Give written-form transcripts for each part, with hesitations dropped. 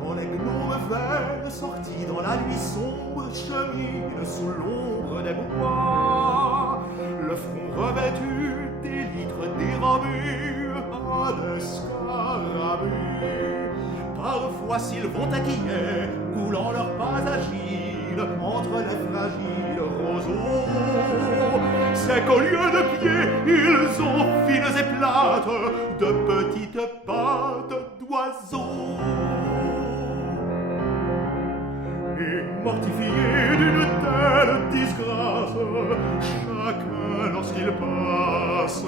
Quand les gnomes verts sortis dans la nuit sombre cheminent sous l'ombre des bois, le front revêtu d'élytres dérobus à des scarabées. Parfois s'ils vont taquiner, coulant leurs pas agiles entre les fragiles roseaux, c'est qu'au lieu de pieds, ils ont fines et plates de petites pattes d'oiseaux. Et mortifiés d'une telle disgrâce, chacun lorsqu'il passe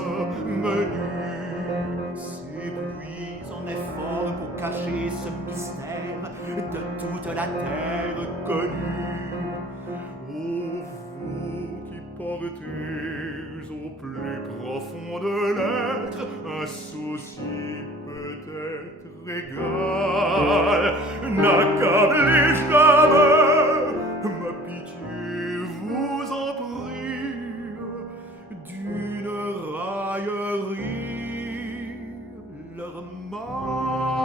menu s'épuise en effort pour cacher ce mystère de toute la terre connue. Ô vous qui portez au plus profond de l'être un souci peut-être égal, n'accablez jamais, ma pitié vous en prie, d'une raillerie leur mal.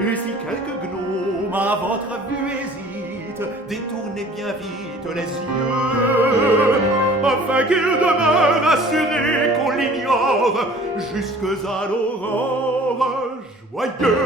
Et si quelque gnome à votre vue hésite, détournez bien vite les yeux, afin qu'il demeure assuré qu'on l'ignore jusque à l'aurore joyeuse.